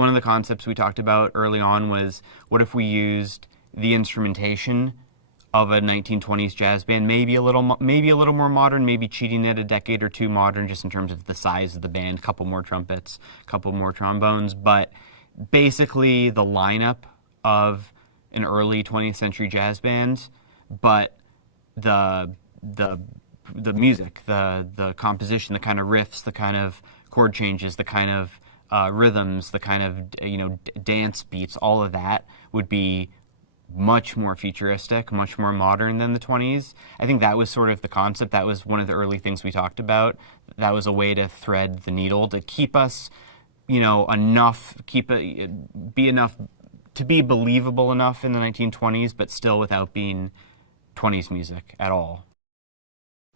one of the concepts we talked about early on was, what if we used the instrumentation of a 1920s jazz band, maybe a little more modern, maybe cheating it a decade or two modern, just in terms of the size of the band, a couple more trumpets, a couple more trombones, but basically the lineup of an early 20th century jazz band, but the music, the composition, the kind of riffs, the kind of chord changes, the kind of rhythms, the kind of dance beats, all of that would be much more futuristic, much more modern than the 20s. I think that was sort of the concept. That was one of the early things we talked about. That was a way to thread the needle, to keep us, enough, be enough to be believable enough in the 1920s, but still without being 20s music at all.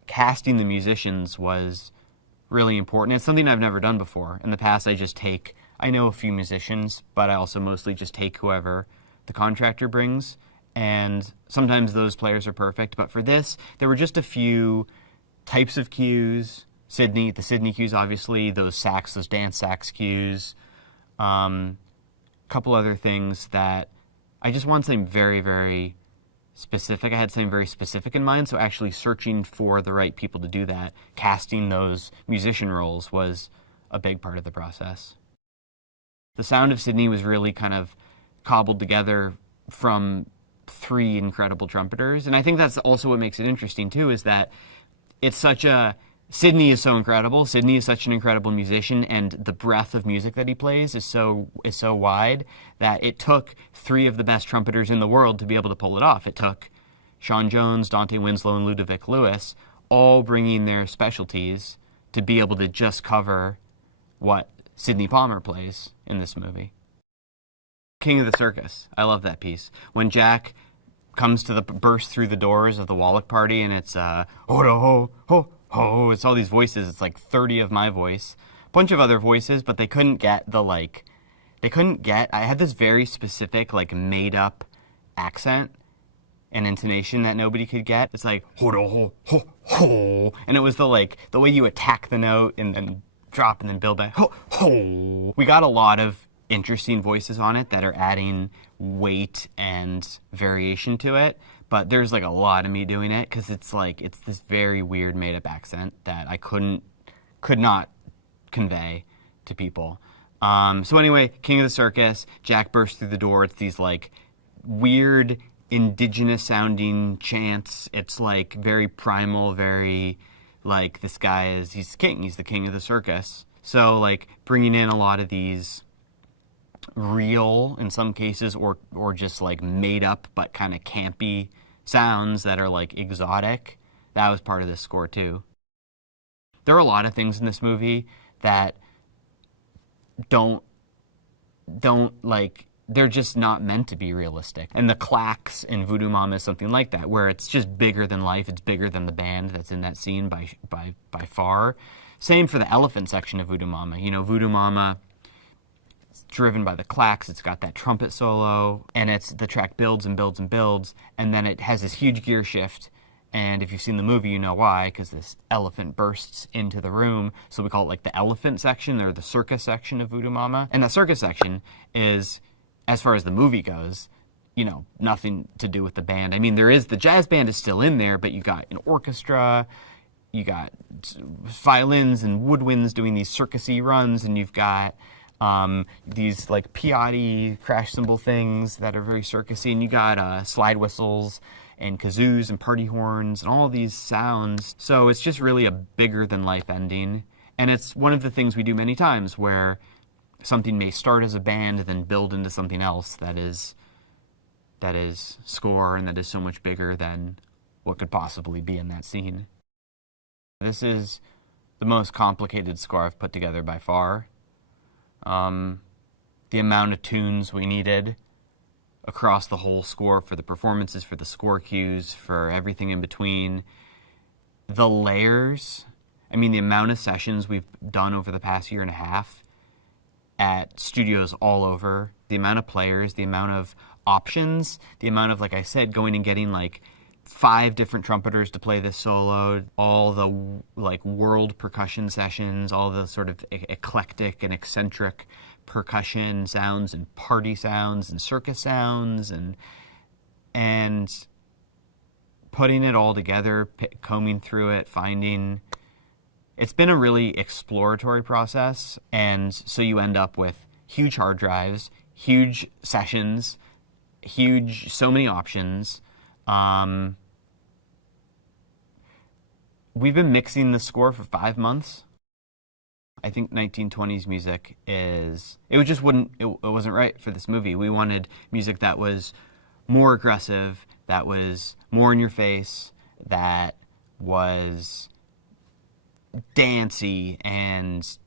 Casting the musicians was really important. It's something I've never done before. In the past, I know a few musicians, but I also mostly just take whoever the contractor brings, and sometimes those players are perfect, but for this, there were just a few types of cues. The Sydney cues, obviously, those dance sax cues, a couple other things that I just want something very, very specific. I had something very specific in mind, so actually searching for the right people to do that, casting those musician roles, was a big part of the process. The sound of Sydney was really kind of cobbled together from 3 incredible trumpeters, and I think that's also what makes it interesting too, is that Sydney is so incredible. Sydney is such an incredible musician, and the breadth of music that he plays is so wide that it took 3 of the best trumpeters in the world to be able to pull it off. It took Sean Jones, Dante Winslow, and Ludovic Lewis all bringing their specialties to be able to just cover what Sidney Palmer plays in this movie. King of the Circus. I love that piece. When Jack comes to burst through the doors of the Wallach party, and it's ho ho ho ho. It's all these voices. It's like 30 of my voice, a bunch of other voices, but they couldn't get I had this very specific, made up accent and intonation that nobody could get. It's like ho ho ho ho, and it was the way you attack the note and then drop and then build back. Ho ho. We got a lot of interesting voices on it that are adding weight and variation to it, but there's a lot of me doing it because it's this very weird made up accent that I could not convey to people. So anyway, King of the Circus, Jack bursts through the door. It's these weird indigenous sounding chants. It's very primal, very this guy he's king. He's the king of the circus. So bringing in a lot of these real, in some cases, or just made up but kind of campy sounds that are exotic. That was part of this score too. There are a lot of things in this movie that don't they're just not meant to be realistic. And the clacks in Voodoo Mama is something like that, where it's just bigger than life. It's bigger than the band that's in that scene by far. Same for the elephant section of Voodoo Mama. Voodoo Mama, it's driven by the clacks. It's got that trumpet solo, and the track builds and builds and builds, and then it has this huge gear shift. And if you've seen the movie, you know why, because this elephant bursts into the room. So we call it the elephant section, or the circus section of Voodoo Mama. And that circus section is, as far as the movie goes, nothing to do with the band. I mean, the jazz band is still in there, but you got an orchestra, you got violins and woodwinds doing these circusy runs, and you've got these Piatti crash cymbal things that are very circusy, and you got slide whistles and kazoos and party horns and all these sounds. So it's just really a bigger than life ending. And it's one of the things we do many times, where something may start as a band and then build into something else that is score and that is so much bigger than what could possibly be in that scene. This is the most complicated score I've put together by far. The amount of tunes we needed across the whole score, for the performances, for the score cues, for everything in between. The layers, I mean, the amount of sessions we've done over the past year and a half at studios all over, the amount of players, the amount of options, the amount of, like I said, going and getting 5 different trumpeters to play this solo, all the world percussion sessions, all the sort of eclectic and eccentric percussion sounds and party sounds and circus sounds and putting it all together, combing through it, finding. It's been a really exploratory process, and so you end up with huge hard drives, huge sessions, so many options. We've been mixing the score for 5 months. I think 1920s music it wasn't right for this movie. We wanted music that was more aggressive, that was more in your face, that was dancey and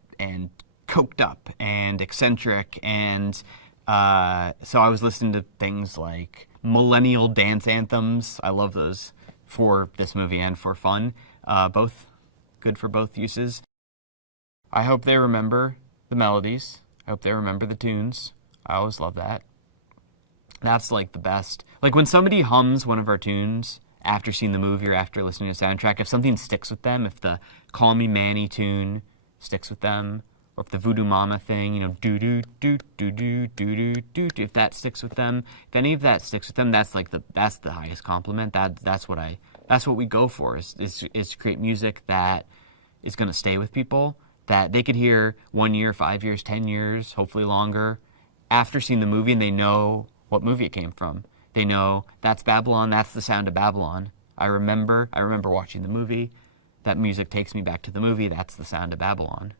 coked up and eccentric, and so I was listening to things like millennial dance anthems. I love those for this movie and for fun. Both good for both uses. I hope they remember the melodies. I hope they remember the tunes. I always love that. That's like the best. Like when somebody hums one of our tunes after seeing the movie or after listening to the soundtrack, if something sticks with them, if the Call Me Manny tune sticks with them, or if the Voodoo Mama thing, do do do do do do do do, if that sticks with them, if any of that sticks with them, that's the highest compliment. That's what we go for is to create music that is going to stay with people, that they could hear 1 year, 5 years, 10 years, hopefully longer, after seeing the movie, and they know what movie it came from. They know that's Babylon, that's the sound of Babylon. I remember watching the movie. That music takes me back to the movie, that's the sound of Babylon.